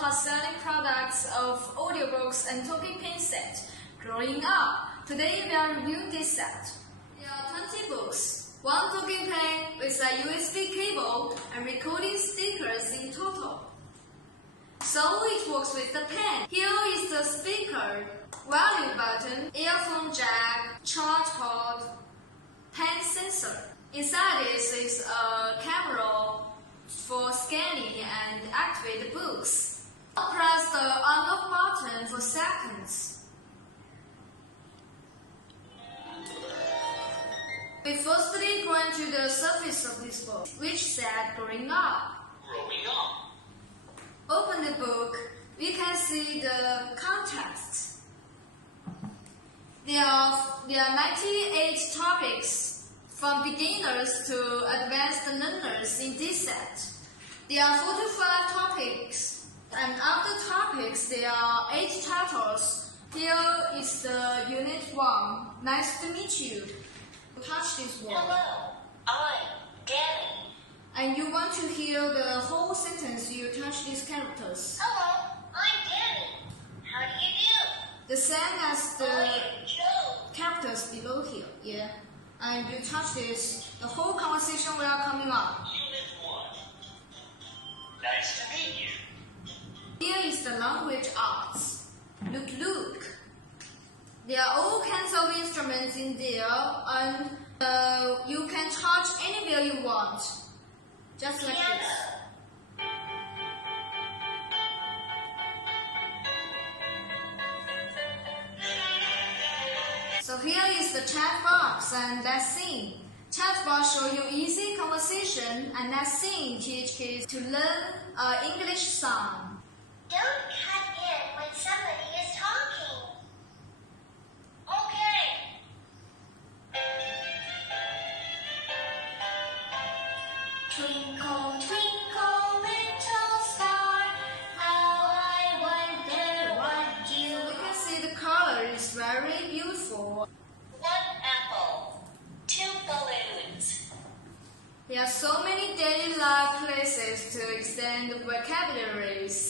hot-selling products of audiobooks and talking pen set, Growing Up. Today we are reviewing this set. There are 20 books, 1 talking pen with a USB cable and recording stickers in total. So it works with the pen. Here is the speaker, volume button, earphone jack, charge port, pen sensor. Inside this is a camera for scanning and activate the books. Press the on-off button for seconds. We firstly go into the surface of this book, which said Growing Up. Growing Up. Open the book, we can see the context. There are 98 topics from beginners to advanced learners in this set. There are 45 topics, and after topics there are 8 titles. Here is the Unit 1. Nice to meet you. Touch this word. Hello, I'm Danny. And you want to hear the whole sentence, you touch these characters. Hello, I'm Danny. How do you do? The same as the I'm Joe. characters below here, yeah. And you touch this, the whole conversation will coming up. Unit 1. Nice to meet you. Here is the language arts. Look. There are all kinds of instruments in there, and you can touch anywhere you want. Just like Piano. this. So here is the chat box and that scene. Chat box show you easy conversation, and that scene teach kids to learn English sound. Don't cut in when somebody is talking. Okay. Twinkle, twinkle, little star, how I wonder what you You can see the color is very beautiful. 1 apple, 2 balloons. There are so many daily life places to extend vocabularies.